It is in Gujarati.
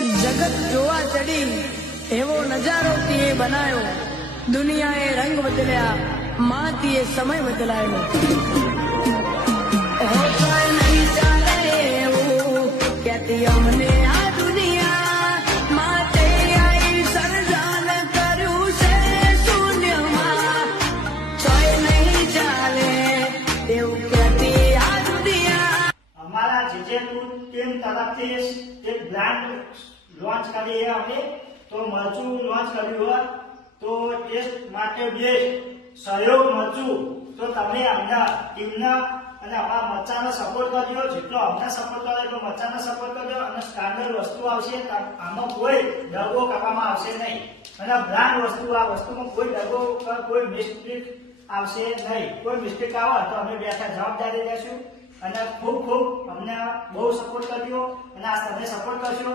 जगत जोवा चढ़ी एवो नजारो तीए बनायो, दुनियाए रंग बदलिया मां तीए समय बदलायो। होता नहीं चाले वो कहती हमने आ दुनिया मां ते आई सरजान करू से शून्य मां सोए नहीं चाले એવું कहती આ દુનિયા। અમારા જેજેપુર ટીમ તરફથી એક બ્રાન્ડ લોન્ચ કરીએ અમે તો મરચું લોન્ચ કર્યું હોય તો ટેસ્ટ માટે બેસ્ટ સહયોગ મરચું તો તમે અમને ટીમના અને અમારા મરચાને સપોર્ટ કરજો, જેટલો અમને સપોર્ટ કરે એટલો મરચાને સપોર્ટ કરજો અને સ્ટાન્ડર્ડ વસ્તુ આવશે, આમાં કોઈ દગો કરવામાં આવશે નહીં અને બ્રાન્ડ વસ્તુ આ વસ્તુમાં કોઈ દગો કોઈ મિસ્ટેક આવશે નહીં। કોઈ મિસ્ટેક આવે તો અમે બેઠા જવાબદારી લેશું અને ખૂબ ખૂબ અમને બહુ સપોર્ટ કર્યો અને આ તમે સપોર્ટ કરશો